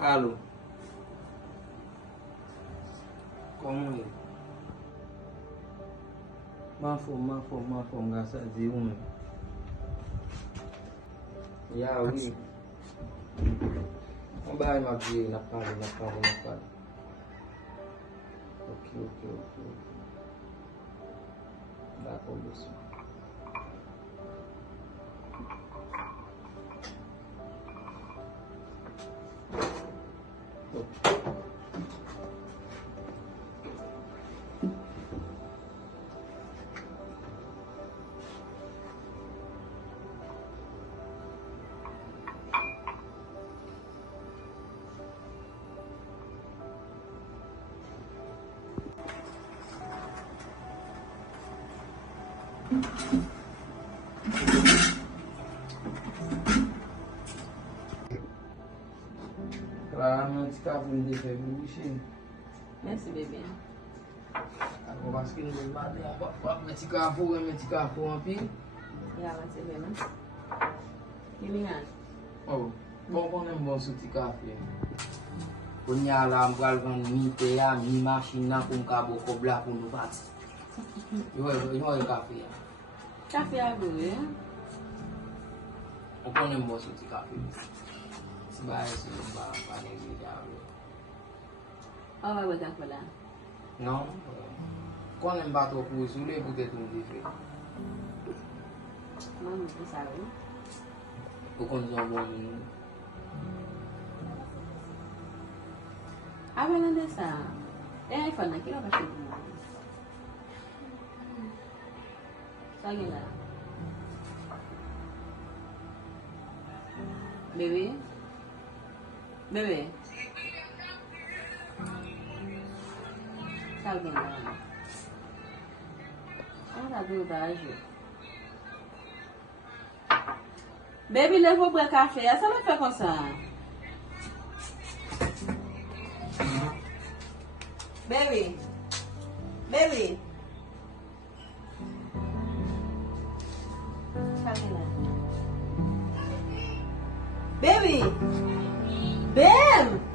Alô? Como é? Mafom, graças a Deus, mano. Ya, oui. Vamos vai, ma vie, na pale. Ok. D'accord, monsieur. Claramente, ficar vindo de febre, Merci, bébé. Aku pasti nunggu mati apa mesti kafu api. Ya, merci, bébé. Gilingan. Oh, bom nem bom suti kafe. Punya alam galvan mite ya mi machina com cabo cobla com no bat. Yo kafe ya. Café à bébé. Bom nem bom suti kafe. Sebai se ba nem dia. On va boire café là. Non. Quand on bat au pouce, vous les peut-être nous dire. Non, vous savez. Pourquoi nous avons bon. Hablando de esa. Es iPhone, ¿qué va a pasar? Ságuela. Bebé. Bebé. Ságuela. Olha a verdade. Baby levou para café. Essa não foi com ça. Baby. Ságuela. Baby. Bem.